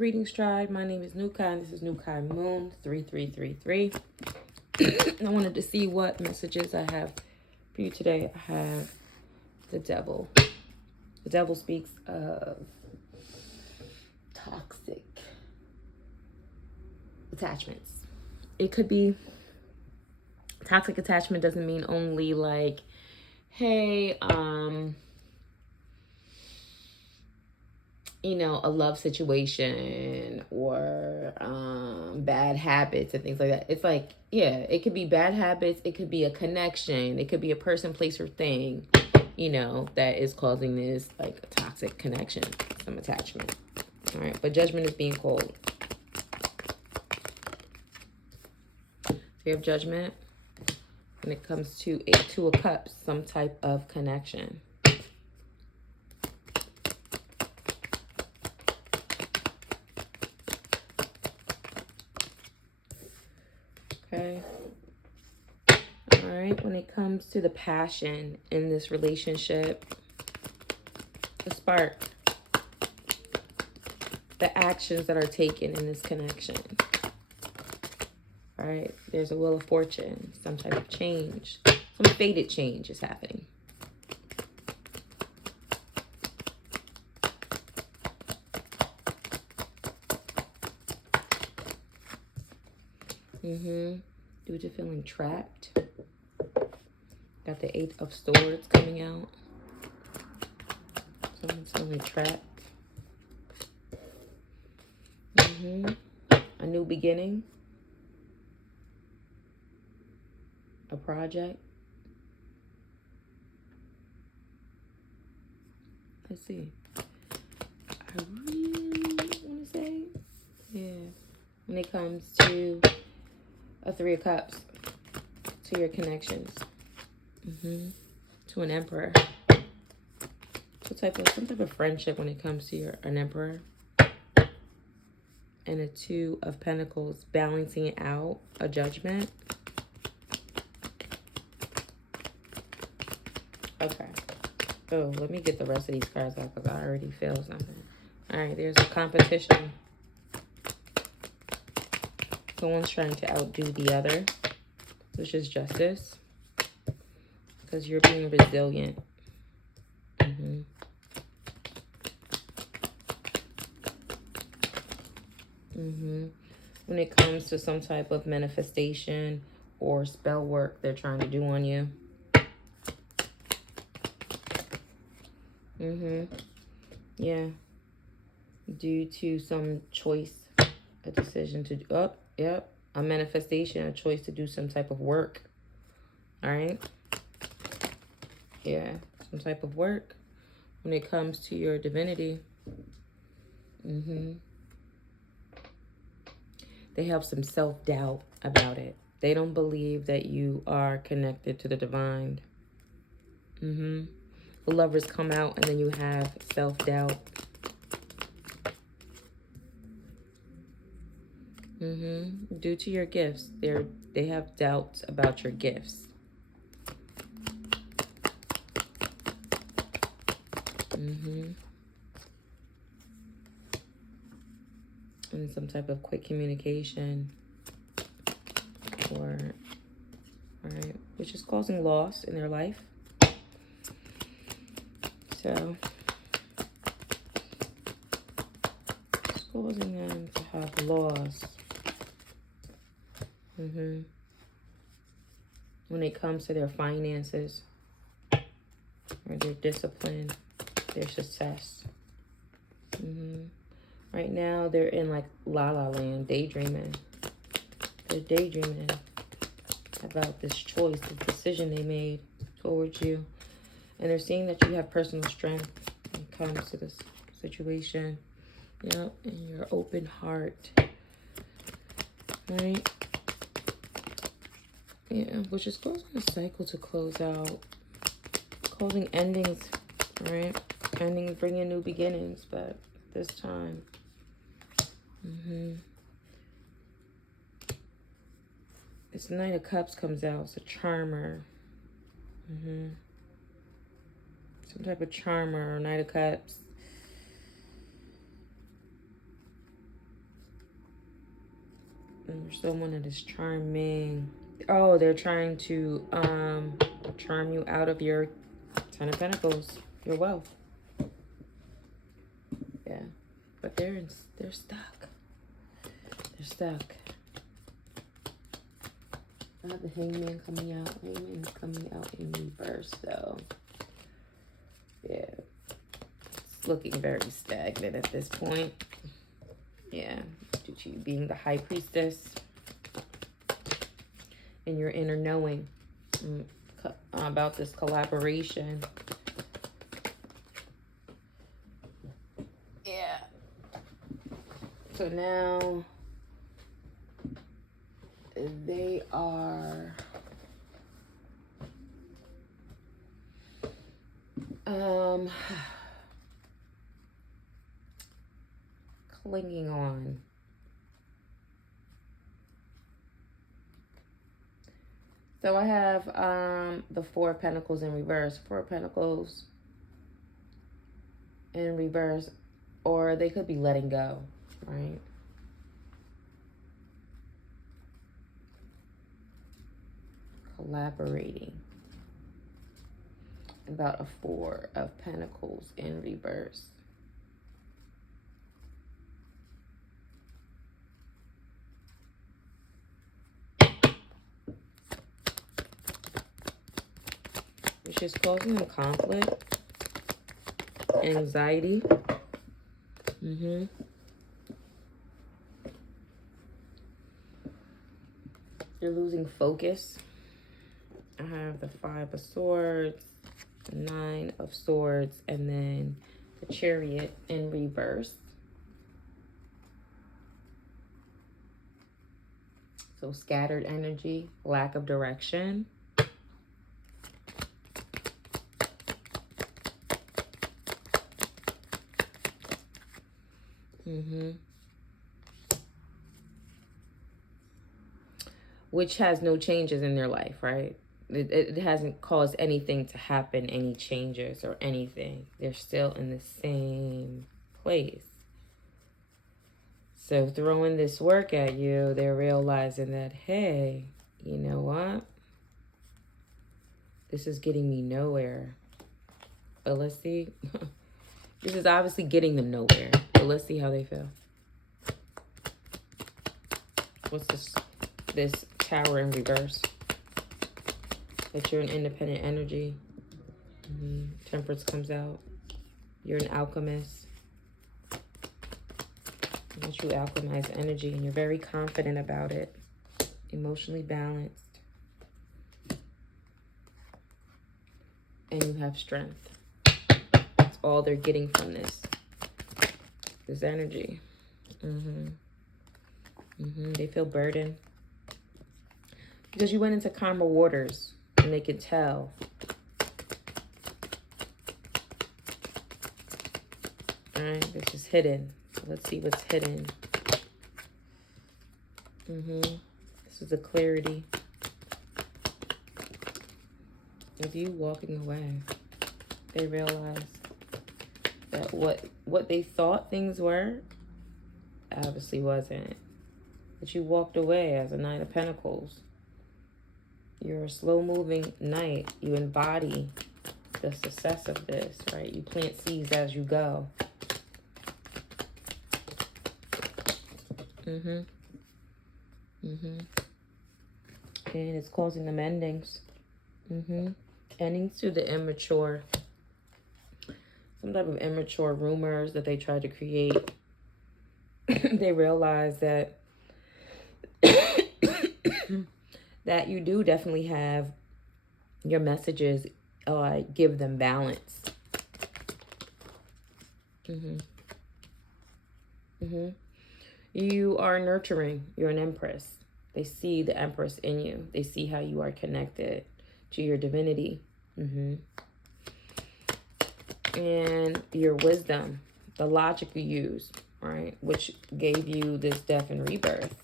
Greetings, tribe. My name is Nukai, and this is Nukai Moon 3333. I wanted to see what messages I have for you today. I have the devil. The devil speaks of toxic attachments. It could be toxic attachment doesn't mean only like, hey, a love situation or bad habits and things like that. It's like, yeah, it could be bad habits. It could be a connection. It could be a person, place, or thing, that is causing this like a toxic connection, some attachment. All right. But judgment is being called. So you have judgment when it comes to a Two of Cups, some type of connection. Okay. All right. When it comes to the passion in this relationship, the spark, the actions that are taken in this connection. All right. There's a wheel of fortune, some type of change, some fated change is happening. Due to feeling trapped. Got the Eight of Swords coming out. Someone's feeling trapped. A new beginning. A project. Let's see. I really want to say, yeah. When it comes to a Three of Cups, to your connections, to an Emperor, some type of friendship when it comes to an Emperor, and a Two of Pentacles, balancing out a Judgment. Okay. Oh, let me get the rest of these cards out because I already feel something. All right, there's a competition. Someone's trying to outdo the other, which is justice, because you're being resilient. When it comes to some type of manifestation or spell work they're trying to do on you. Yeah. Due to some choice, a decision to do, a manifestation, a choice to do some type of work. All right. Yeah, some type of work when it comes to your divinity. They have some self-doubt about it. They don't believe that you are connected to the divine. The Lovers come out, and then you have self-doubt. Due to your gifts, they have doubts about your gifts. And some type of quick communication, which is causing loss in their life. So it's causing them to have loss. When it comes to their finances, or their discipline, their success. Right now, they're in like la la land, daydreaming. They're daydreaming about this choice, this decision they made towards you. And they're seeing that you have personal strength when it comes to this situation. And your open heart. Right? Yeah, which is causing a cycle to close out. Causing endings, right? Endings bringing new beginnings, but this time. This Knight of Cups comes out. It's a charmer. Some type of charmer or Knight of Cups. There's someone that is charming. Oh, they're trying to charm you out of your Ten of Pentacles, your wealth. Yeah, but they're stuck. They're stuck. I have the Hangman coming out. Hangman is coming out in reverse, though. Yeah, it's looking very stagnant at this point. Yeah, due to you being the High Priestess and your inner knowing about this collaboration. Yeah. So now they are clinging on. So I have the Four of Pentacles in reverse. Four of Pentacles in reverse. Or they could be letting go, right? Collaborating. About a Four of Pentacles in reverse. Which is causing them conflict, anxiety. You're losing focus. I have the Five of Swords, the Nine of Swords, and then the Chariot in reverse. So scattered energy, lack of direction. Which has no changes in their life, right? It hasn't caused anything to happen, any changes or anything. They're still in the same place. So throwing this work at you, they're realizing that, hey, you know what? This is getting me nowhere. But let's see. This is obviously getting them nowhere. But let's see how they feel. What's this Tower in reverse? That you're an independent energy. Temperance comes out. You're an alchemist. That you alchemize energy and you're very confident about it. Emotionally balanced. And you have strength. That's all they're getting from this. This energy. They feel burdened. Because you went into calmer waters and they could tell. Alright, this is hidden. So let's see what's hidden. This is the clarity. With you walking away, they realize that what they thought things were obviously wasn't. But you walked away as a Nine of Pentacles. You're a slow-moving knight. You embody the success of this, right? You plant seeds as you go. And it's causing them endings. Endings to the immature. Some type of immature rumors that they tried to create. They realize that that you do definitely have your messages give them balance. You are nurturing. You're an empress. They see the empress in you. They see how you are connected to your divinity. And your wisdom, the logic you use, right? Which gave you this death and rebirth.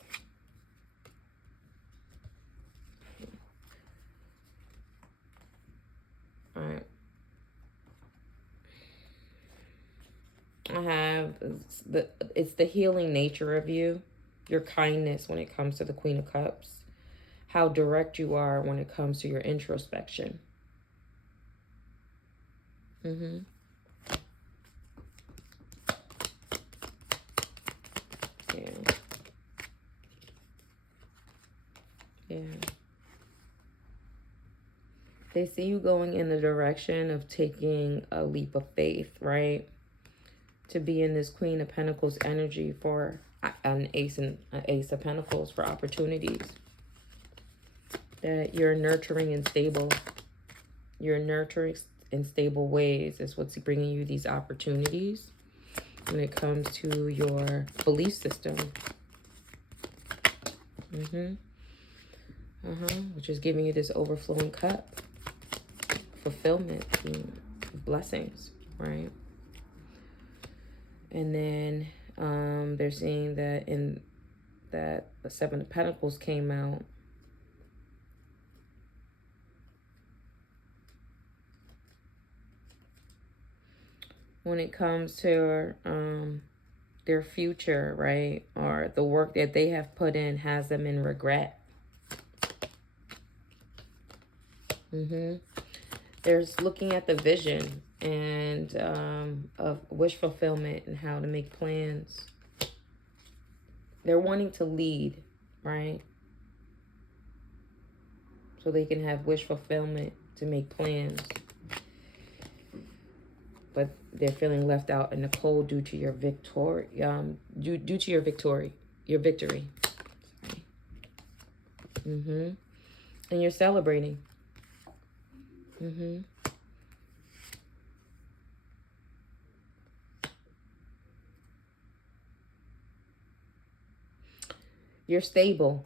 All right. I have it's the healing nature of you. your kindness when it comes to the Queen of Cups, how direct you are when it comes to your introspection. Mm-hmm. Yeah. Yeah. They see you going in the direction of taking a leap of faith, right? To be in this Queen of Pentacles energy for an Ace of Pentacles for opportunities. That you're nurturing and stable. You're nurturing in stable ways is what's bringing you these opportunities when it comes to your belief system. Which is giving you this overflowing cup. Fulfillment and blessings, right? And then they're seeing that in that the Seven of Pentacles came out. When it comes to their future, right? Or the work that they have put in has them in regret. There's looking at the vision and of wish fulfillment and how to make plans. They're wanting to lead, right? So they can have wish fulfillment to make plans. But they're feeling left out in the cold due to your victory. Due to your victory. Sorry. And you're celebrating. You're stable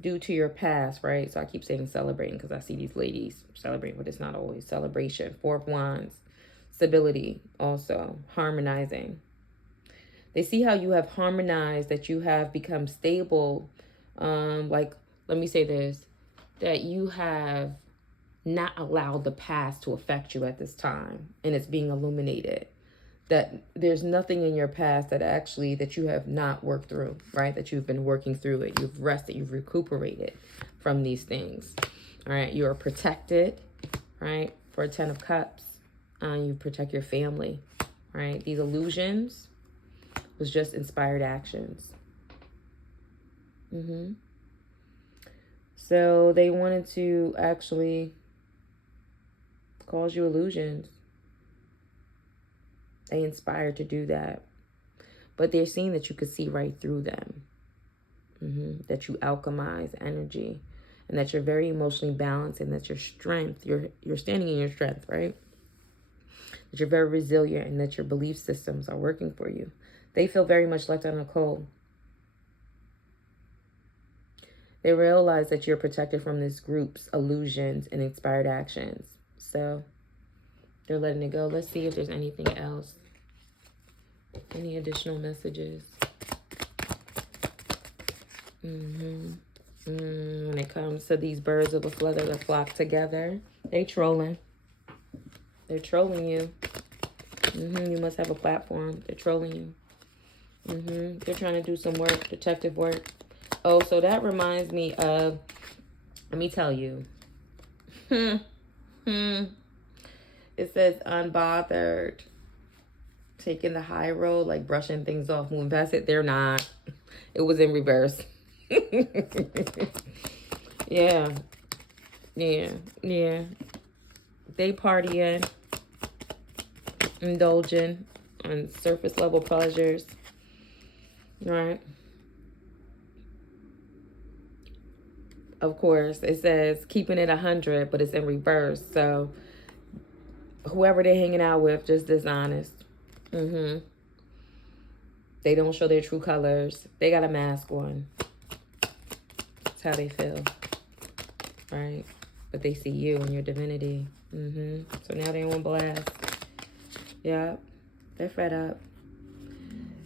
due to your past, right? So I keep saying celebrating because I see these ladies celebrating, but it's not always celebration. Four of Wands. Stability also. Harmonizing. They see how you have harmonized, that you have become stable. Like, let me say this, that you have not allowed the past to affect you at this time, and it's being illuminated. That there's nothing in your past that actually that you have not worked through, right? That you've been working through it. You've rested, you've recuperated from these things. All right, you are protected, right? For a 10 of Cups, you protect your family, right? These illusions was just inspired actions. So they wanted to actually cause you illusions. They inspired to do that. But they're seeing that you could see right through them. That you alchemize energy. And that you're very emotionally balanced. And that your strength, you're standing in your strength, right? That you're very resilient. And that your belief systems are working for you. They feel very much left out in the cold. They realize that you're protected from this group's illusions and inspired actions. So they're letting it go. Let's see if there's anything else. Any additional messages? When it comes to these birds of a feather that flock together, they trolling. They're trolling you. You must have a platform. They're trolling you. They're trying to do some work, detective work. Oh, so that reminds me of, let me tell you. It says unbothered. Taking the high road, like brushing things off, moving past it. They're not. It was in reverse. Yeah. They partying, indulging on surface level pleasures. Right. Of course, it says keeping it 100, but it's in reverse. So whoever they're hanging out with, just dishonest. They don't show their true colors. They got a mask on. That's how they feel. Right? But they see you and your divinity. So now they're on blast. Yeah. They're fed up.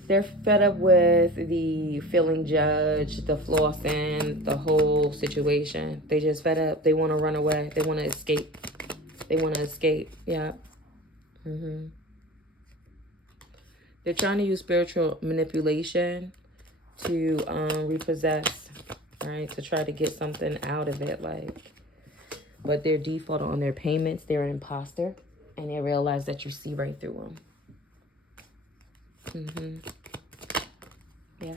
They're fed up with the feeling judged, the flossing, the whole situation. They just fed up. They want to run away. They want to escape. Yeah. They're trying to use spiritual manipulation to repossess, right? To try to get something out of it, like. But their default on their payments, they're an imposter, and they realize that you see right through them. Yeah.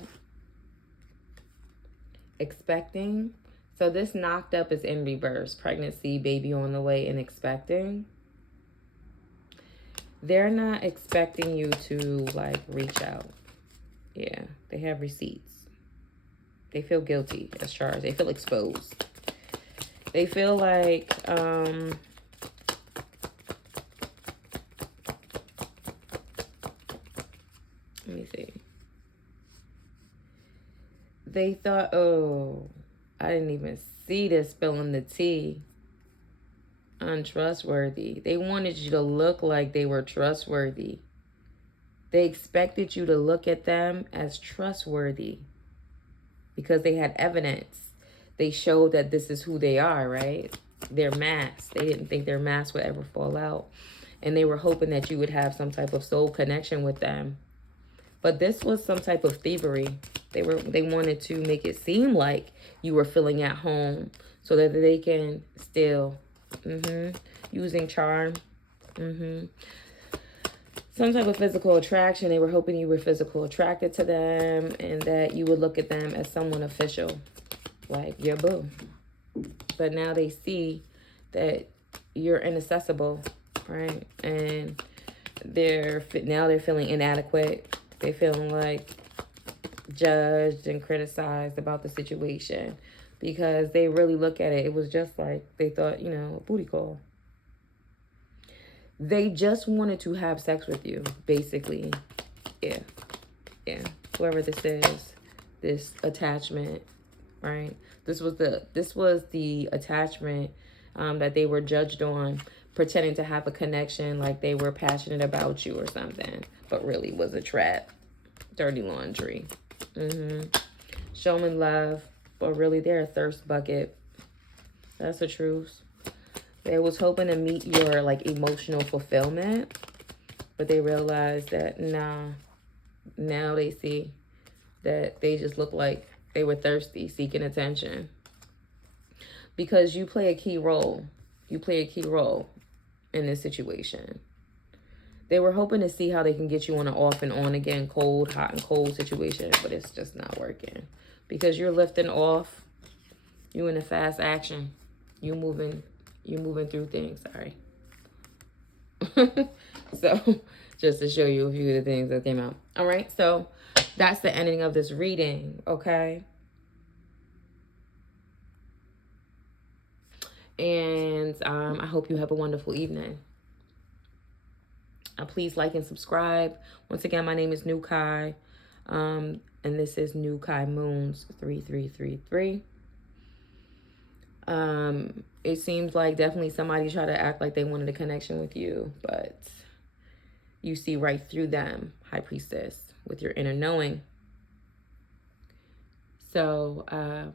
Expecting. So this knocked up is in reverse. Pregnancy, baby on the way, and expecting. They're not expecting you to, like, reach out. Yeah, they have receipts. They feel guilty as charged. They feel exposed. They feel like, let me see. They thought, oh, I didn't even see this spilling the tea. Untrustworthy. They wanted you to look like they were trustworthy. They expected you to look at them as trustworthy because they had evidence. They showed that this is who they are, right? Their mask. They didn't think their mask would ever fall out. And they were hoping that you would have some type of soul connection with them. But this was some type of thievery. They wanted to make it seem like you were feeling at home so that they can steal. Using charm. Some type of physical attraction. They were hoping you were physical attracted to them and that you would look at them as someone official, like your boo. But now they see that you're inaccessible, right? And they're feeling inadequate. They're feeling like judged and criticized about the situation because they really look at it. It was just like they thought, you know, a booty call. They just wanted to have sex with you, basically. Yeah. Whoever this is, this attachment, right? This was the attachment that they were judged on, pretending to have a connection, like they were passionate about you or something, but really was a trap. Dirty laundry. Showing love, but really they're a thirst bucket. That's the truth. They was hoping to meet your, like, emotional fulfillment, but they realized that, nah. Now they see that they just look like they were thirsty, seeking attention. Because you play a key role. You play a key role in this situation. They were hoping to see how they can get you on an off and on again, cold, hot and cold situation, but it's just not working. Because you're lifting off. You in a fast action. You moving through things, sorry. So, just to show you a few of the things that came out. All right, so that's the ending of this reading, okay? And I hope you have a wonderful evening. Please like and subscribe. Once again, my name is New Kai, and this is New Kai Moons 3333. It seems like definitely somebody tried to act like they wanted a connection with you, but you see right through them, High Priestess, with your inner knowing. So,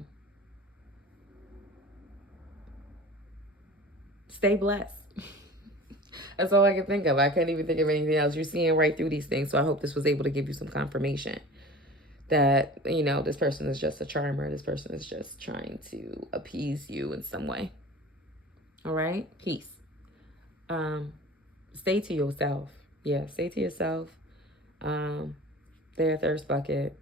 stay blessed. That's all I can think of. I can't even think of anything else. You're seeing right through these things, so I hope this was able to give you some confirmation that, you know, this person is just a charmer. This person is just trying to appease you in some way. All right? Peace. Stay to yourself. Yeah, stay to yourself. They're a thirst bucket.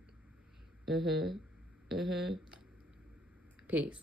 Peace.